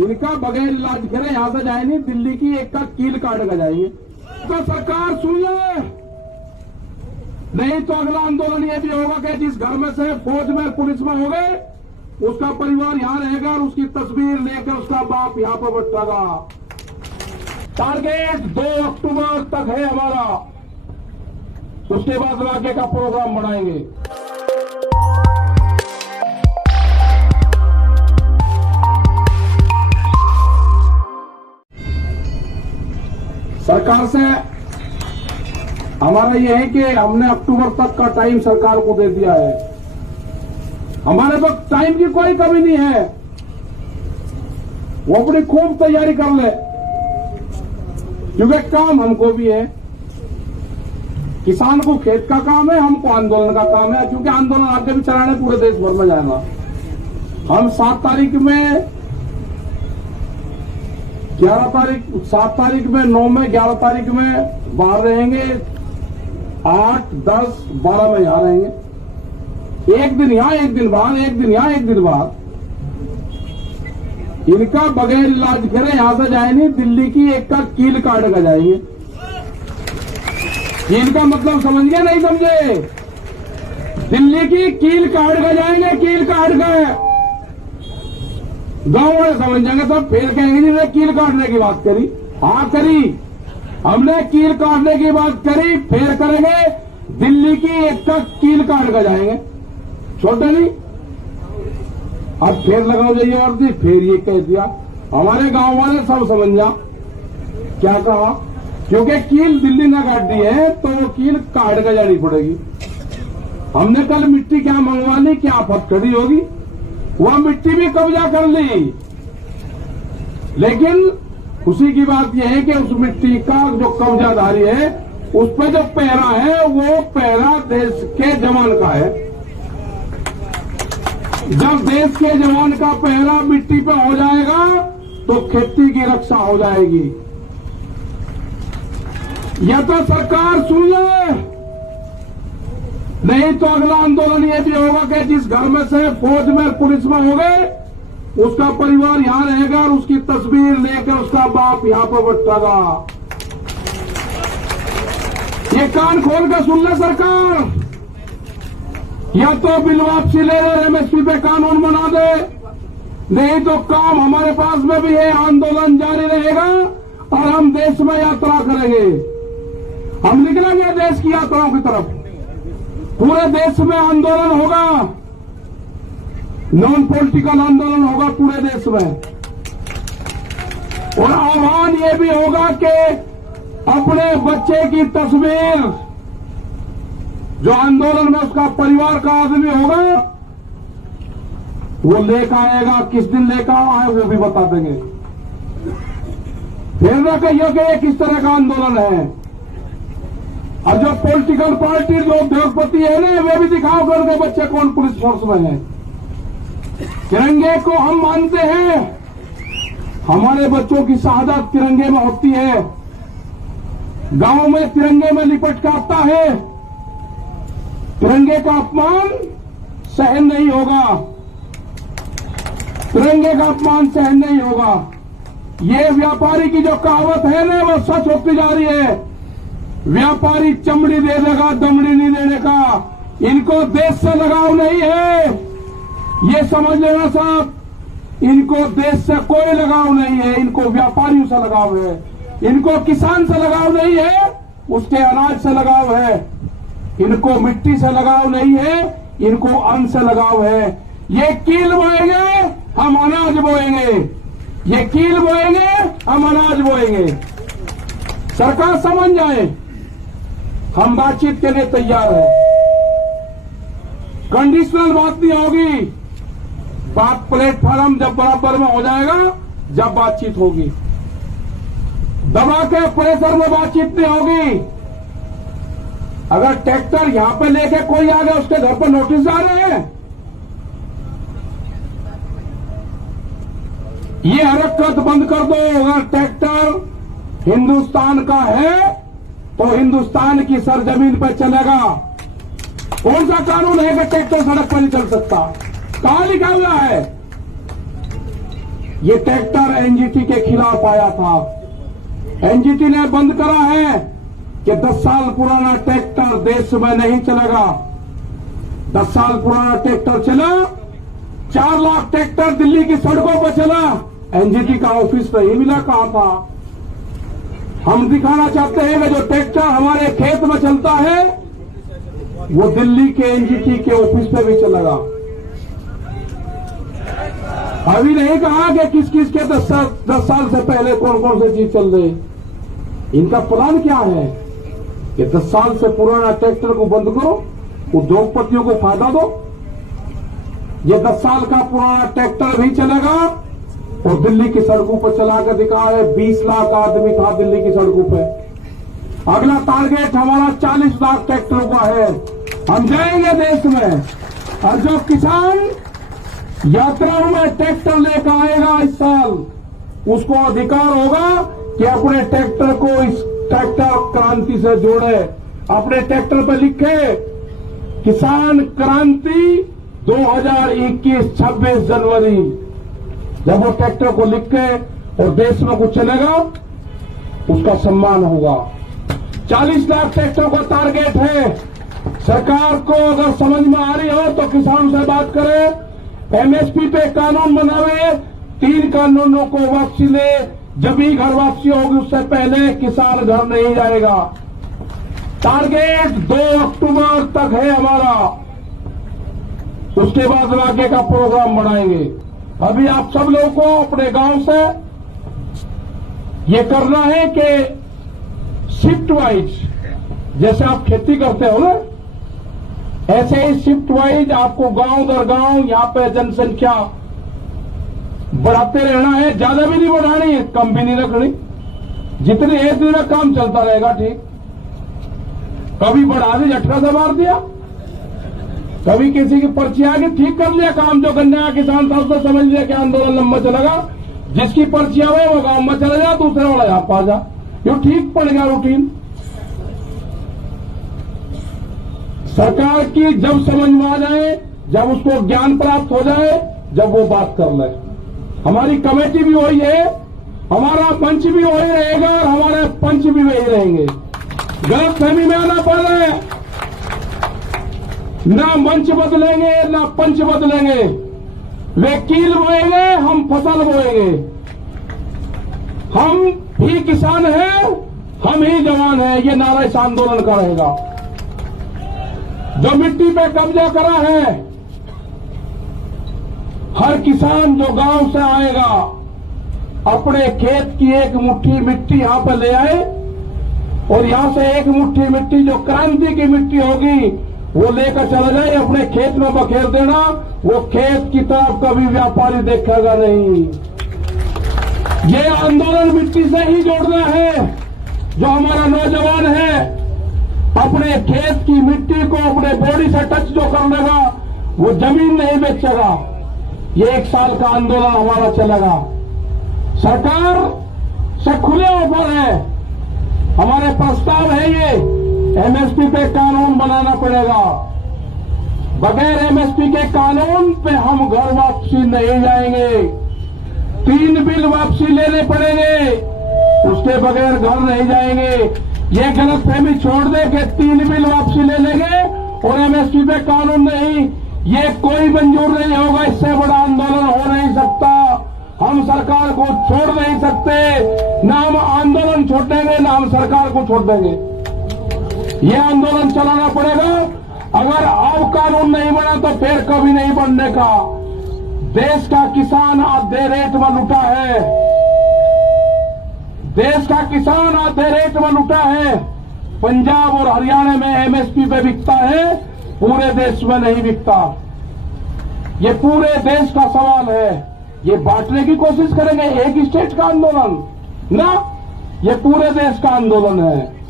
इनका बगैर इलाज करे यहाँ से जाए नहीं, दिल्ली की एक का कील काट कर जाएंगे। तो सरकार सुन ले, नहीं तो अगला आंदोलन ये भी होगा कि जिस घर में से फौज में पुलिस में हो गए उसका परिवार यहाँ रहेगा और उसकी तस्वीर लेकर उसका बाप यहाँ पर बैठेगा। टारगेट 2 अक्टूबर तक है हमारा, उसके बाद आगे का प्रोग्राम बनाएंगे। सरकार से हमारा ये है कि हमने अक्टूबर तक का टाइम सरकार को दे दिया है। हमारे पास टाइम की कोई कमी नहीं है, वो अपनी खूब तैयारी कर ले, क्योंकि काम हमको भी है। किसान को खेत का काम है, हमको आंदोलन का काम है, क्योंकि आंदोलन आगे भी चलाने पूरे देश भर में जाएगा। हम 7 तारीख में 7 तारीख में 9 में 11 तारीख में बाहर रहेंगे, 8, 10, 12 में यहां रहेंगे। एक दिन यहां, एक दिन बाहर, एक दिन यहां, एक दिन बाहर। इनका बगैर इलाज करे यहां से जाए नहीं, दिल्ली की एक का कील काट कर जाएंगे। कील का मतलब समझ गए नहीं समझे? दिल्ली की कील काट कर जाएंगे, कील काट कर। गांव वाले समझ जाएंगे तब फिर कहेंगे जी कील काटने की बात करी। हाँ करी, हमने कील काटने की बात करी, फिर करेंगे दिल्ली की एक का कील काट कर जाएंगे, छोटे नहीं। अब फिर लगाओ जाइए वर्दी, फिर ये कह दिया। हमारे गांव वाले सब समझ जा क्या कहा, क्योंकि कील दिल्ली ने काट दी है तो वो कील काट कर जानी पड़ेगी। हमने कल मिट्टी क्या मंगवा ली, क्या फटकड़ी होगी, वह मिट्टी भी कब्जा कर ली। लेकिन खुशी की बात यह है कि उस मिट्टी का जो कब्जादारी है, उस पर जो पहरा है वो पहरा देश के जवान का है। जब देश के जवान का पहरा मिट्टी पे हो जाएगा तो खेती की रक्षा हो जाएगी। यह तो सरकार सुन ले, नहीं तो अगला आंदोलन ये भी होगा कि जिस घर में से फौज में पुलिस में हो गए उसका परिवार यहां रहेगा और उसकी तस्वीर लेकर उसका बाप यहां पर बैठेगा। ये कान खोल कर सुन ले सरकार, या तो बिल वापसी ले ले, एमएसपी पे कानून बना दे, नहीं तो काम हमारे पास में भी है, आंदोलन जारी रहेगा और हम देश में यात्रा करेंगे। हम निकलेंगे देश की यात्राओं की तरफ, पूरे देश में आंदोलन होगा, नॉन पॉलिटिकल आंदोलन होगा पूरे देश में। और आह्वान ये भी होगा कि अपने बच्चे की तस्वीर जो आंदोलन में उसका परिवार का आदमी होगा वो लेकर आएगा। किस दिन लेकर आए वो भी बता देंगे। फिर न कहिए कि ये किस तरह का आंदोलन है। और जो पॉलिटिकल पार्टी जो उद्योगपति है ना, वे भी दिखाओ कर उनके बच्चे कौन पुलिस फोर्स में है। तिरंगे को हम मानते हैं, हमारे बच्चों की शहादत तिरंगे में होती है। गांव में तिरंगे में लिपट कर आता है, तिरंगे का अपमान सहन नहीं होगा, तिरंगे का अपमान सहन नहीं होगा। ये व्यापारी की जो कहावत है ना, वो सच होती जा रही है। व्यापारी चमड़ी दे देगा, दमड़ी नहीं देने का। इनको देश से लगाव नहीं है, ये समझ लेना साहब। इनको देश से कोई लगाव नहीं है, इनको व्यापारियों से लगाव है। इनको किसान से लगाव नहीं है, उसके अनाज से लगाव है। इनको मिट्टी से लगाव नहीं है, इनको अन्न से लगाव है। ये कील बोएंगे, हम अनाज बोएंगे। ये कील बोएंगे, हम अनाज बोएंगे। सरकार समझ जाए, हम बातचीत के लिए तैयार हैं। कंडीशनल बात नहीं होगी, बात प्लेटफॉर्म जब बराबर में हो जाएगा जब बातचीत होगी। दबा के प्रेशर में बातचीत नहीं होगी। अगर ट्रैक्टर यहां पे लेके कोई आ गया, उसके घर पर नोटिस आ रहे हैं, ये हरकत बंद कर दो। अगर ट्रैक्टर हिंदुस्तान का है तो हिंदुस्तान की सरजमीन पर चलेगा। कौन सा कानून है कि ट्रैक्टर सड़क पर नहीं चल सकता? कहां लिखा हुआ है? ये ट्रैक्टर एनजीटी के खिलाफ आया था। एनजीटी ने बंद करा है कि 10 साल पुराना ट्रैक्टर देश में नहीं चलेगा। 10 साल पुराना ट्रैक्टर चला, 4 लाख ट्रैक्टर दिल्ली की सड़कों पर चला, एनजीटी का ऑफिस नहीं मिला। कहा था हम दिखाना चाहते हैं कि जो ट्रैक्टर हमारे खेत में चलता है वो दिल्ली के एनजीटी के ऑफिस पे भी चलेगा। अभी नहीं कहा कि किस किस के 10 साल से पहले कौन कौन सी चीज चल रही। इनका प्लान क्या है कि 10 साल से पुराना ट्रैक्टर को बंद करो, उद्योगपतियों को फायदा दो। ये 10 साल का पुराना ट्रैक्टर भी चलेगा और दिल्ली की सड़कों पर चला कर दिखा है। 20 लाख आदमी था दिल्ली की सड़कों पे। अगला टारगेट हमारा 40 लाख ट्रैक्टरों का है। हम जाएंगे देश में, और जो किसान यात्राओं में ट्रैक्टर लेकर आएगा इस साल, उसको अधिकार होगा कि अपने ट्रैक्टर को इस ट्रैक्टर क्रांति से जोड़े। अपने ट्रैक्टर पर लिखे किसान क्रांति 2021 26 जनवरी। जब वो ट्रैक्टर को लिखे और देश में कुछ चलेगा, उसका सम्मान होगा। 40 लाख ट्रैक्टर का टारगेट है। सरकार को अगर समझ में आ रही हो तो किसान से बात करें, एमएसपी पे कानून बनावे, 3 कानूनों को वापसी ले। जब भी घर वापसी होगी उससे पहले किसान घर नहीं जाएगा। टारगेट 2 अक्टूबर तक है हमारा, उसके बाद आगे का प्रोग्राम बढ़ाएंगे। अभी आप सब लोगों को अपने गांव से ये करना है कि शिफ्ट वाइज, जैसे आप खेती करते हो ना, ऐसे ही शिफ्ट वाइज आपको गांव दर गांव यहां पे जनसंख्या बढ़ाते रहना है। ज्यादा भी नहीं बढ़ानी है, कम भी नहीं रखनी। जितने एक दिन में काम चलता रहेगा, ठीक। कभी बढ़ा दी, झटका से मार दिया, कभी किसी की पर्ची आ गई, ठीक कर लिया काम। जो गन्ना किसान था उसने समझ लिया कि आंदोलन लंबा चलेगा, जिसकी पर्ची आवे वो गांव में चला जा, दूसरे वाला यहां पा जा। ये ठीक पड़ गया रूटीन। सरकार की जब समझ में आ जाए, जब उसको ज्ञान प्राप्त हो जाए, जब वो बात कर ले। हमारी कमेटी भी वही है, हमारा मंच भी वही रहेगा और हमारे पंच भी वही रहेंगे। गलत फहमी में आना पड़ रहा है। ना मंच बदलेंगे ना पंच बदलेंगे। वे कील बोएंगे, हम फसल बोएंगे। हम भी किसान हैं, हम ही जवान हैं, ये नारा इस आंदोलन का रहेगा। जो मिट्टी पे कब्जा करा है, हर किसान जो गांव से आएगा अपने खेत की एक मुट्ठी मिट्टी यहां पर ले आए और यहां से एक मुट्ठी मिट्टी जो क्रांति की मिट्टी होगी वो लेकर चला जाए, अपने खेत में बखेर देना। वो खेत की तरफ कभी व्यापारी देखेगा नहीं। ये आंदोलन मिट्टी से ही जोड़ना है। जो हमारा नौजवान है अपने खेत की मिट्टी को अपने बॉडी से टच जो कर लेगा वो जमीन नहीं बेचेगा। ये 1 साल का आंदोलन हमारा चलेगा। सरकार से खुले ऑफर है, हमारे प्रस्ताव है ये। एमएसपी पे कानून बनाना पड़ेगा। बगैर एमएसपी के कानून पे हम घर वापसी नहीं जाएंगे। 3 बिल वापसी लेने पड़ेंगे, उसके बगैर घर नहीं जाएंगे। ये गलतफहमी छोड़ दे कि 3 बिल वापसी ले लेंगे और एमएसपी पे कानून नहीं, ये कोई मंजूर नहीं होगा। इससे बड़ा आंदोलन हो नहीं सकता। हम सरकार को छोड़ नहीं सकते, ना हम आंदोलन छोड़ देंगे ना हम सरकार को छोड़ देंगे। ये आंदोलन चलाना पड़ेगा। अगर अब कानून नहीं बना तो फिर कभी नहीं बनने का। देश का किसान आधे रेट में लुटा है। देश का किसान आधे रेट में लुटा है। पंजाब और हरियाणा में एमएसपी पे बिकता है, पूरे देश में नहीं बिकता। ये पूरे देश का सवाल है। ये बांटने की कोशिश करेंगे एक स्टेट का आंदोलन ना, ये पूरे देश का आंदोलन है।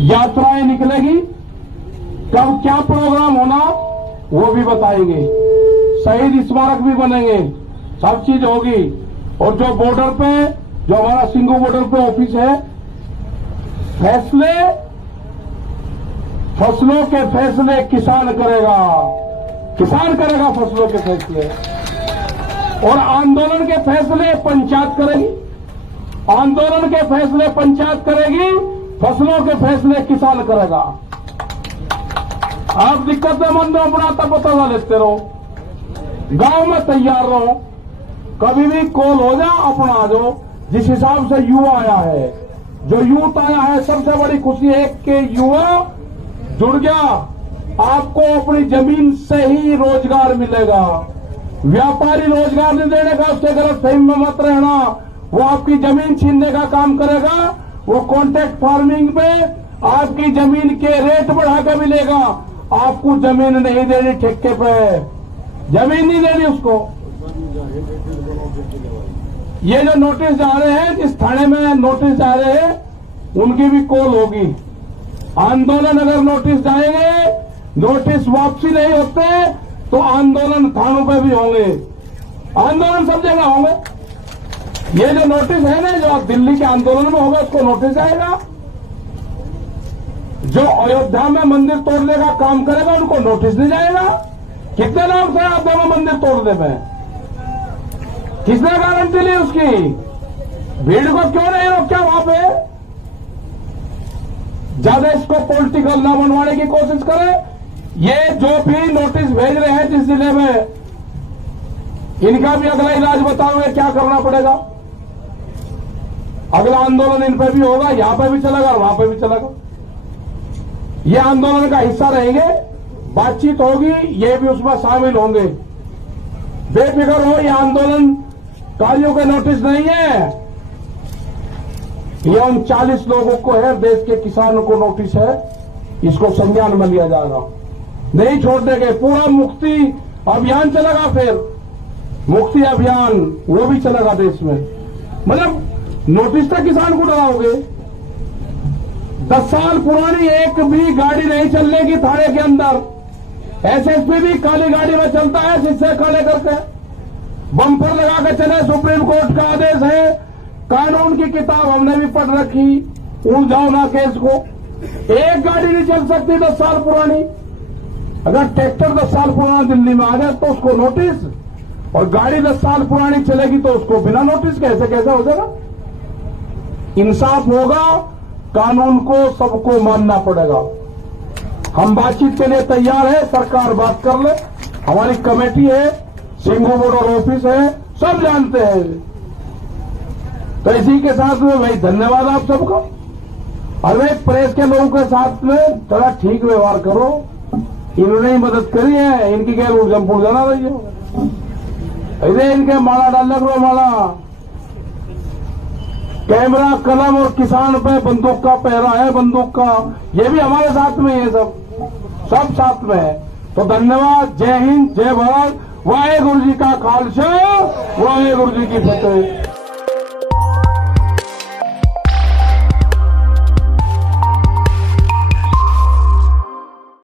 यात्राएं निकलेगी, कब क्या प्रोग्राम होना वो भी बताएंगे। शहीद स्मारक भी बनेंगे, सब चीज होगी। और जो बॉर्डर पे, जो हमारा सिंगू बॉर्डर पे ऑफिस है, फैसले, फसलों के फैसले किसान करेगा। किसान करेगा फसलों के फैसले। और आंदोलन के फैसले पंचायत करेगी, आंदोलन के फैसले पंचायत करेगी, फसलों के फैसले किसान करेगा। आप दिक्कतमंद अपना तब लेते रहो, गांव में तैयार रहो, कभी भी कॉल हो जा अपना आ जाओ। जिस हिसाब से युवा आया है, जो यूथ आया है, सबसे बड़ी खुशी है कि युवा जुड़ गया। आपको अपनी जमीन से ही रोजगार मिलेगा। व्यापारी रोजगार नहीं देने का, उसके गलत फहमी में मत रहना। वो आपकी जमीन छीनने का काम करेगा। वो कॉन्ट्रैक्ट फार्मिंग पे आपकी जमीन के रेट बढ़ा के मिलेगा। आपको जमीन नहीं देनी, ठेके पे जमीन नहीं देनी उसको। ये जो नोटिस जा रहे हैं, जिस थाने में नोटिस जा रहे हैं, उनकी भी कॉल होगी। आंदोलन अगर नोटिस जाएंगे, नोटिस वापसी नहीं होते तो आंदोलन थानों पे भी होंगे, आंदोलन सब जगह होंगे। ये जो नोटिस है ना, जो दिल्ली के आंदोलन में होगा, उसको नोटिस जाएगा। जो अयोध्या में मंदिर तोड़ने का काम करेगा, उनको नोटिस नहीं जाएगा। कितने लोग थे अयोध्या में मंदिर तोड़ने में? किसने गारंटी ली उसकी? भीड़ को क्यों नहीं रोका वहां पे? ज्यादा इसको पॉलिटिकल न बनवाने की कोशिश करें। ये जो भी नोटिस भेज रहे हैं जिस जिले में, इनका भी अगला इलाज बताओगे क्या करना पड़ेगा। अगला आंदोलन इन पे भी होगा, यहां पे भी चलेगा और वहां पे भी चलेगा। ये आंदोलन का हिस्सा रहेंगे, बातचीत होगी, ये भी उसमें शामिल होंगे। बेफिक्र हो, ये आंदोलन कार्यों के नोटिस नहीं है, ये उन 40 लोगों को है, देश के किसानों को नोटिस है। इसको संज्ञान में लिया जाएगा, नहीं छोड़ देंगे। पूरा मुक्ति अभियान चलेगा, फिर मुक्ति अभियान वो भी चलेगा देश में। मतलब नोटिस तक किसान को डराओगे। 10 साल पुरानी एक भी गाड़ी नहीं चलने की थाने के अंदर। एसएसपी भी काली गाड़ी में चलता है, शीशे काले करके बम्पर लगा के चले। सुप्रीम कोर्ट का आदेश है, कानून की किताब हमने भी पढ़ रखी, उलझाओ ना केस को। एक गाड़ी नहीं चल सकती 10 साल पुरानी। अगर ट्रैक्टर 10 साल पुराना दिल्ली में आ जाए तो उसको नोटिस, और गाड़ी 10 साल पुरानी चलेगी तो उसको बिना नोटिस कैसे हो जाएगा? इंसाफ होगा, कानून को सबको मानना पड़ेगा। हम बातचीत के लिए तैयार है, सरकार बात कर ले। हमारी कमेटी है, सिंघू बॉर्डर ऑफिस है, सब जानते हैं। तो इसी के साथ में भाई धन्यवाद आप सबका। और भाई प्रेस के लोगों के साथ में थोड़ा ठीक व्यवहार करो। इन्होंने ही मदद करी है, इनकी क्या उलझम जाना रही हो। इधर इनके माला डालने को माला, कैमरा, कलम और किसान पे बंदूक का पहरा है, बंदूक का। ये भी हमारे साथ में है, सब साथ में है। तो धन्यवाद। जय हिंद, जय भारत। वाहेगुरु जी का खालसा, वाहेगुरु जी की फतेह।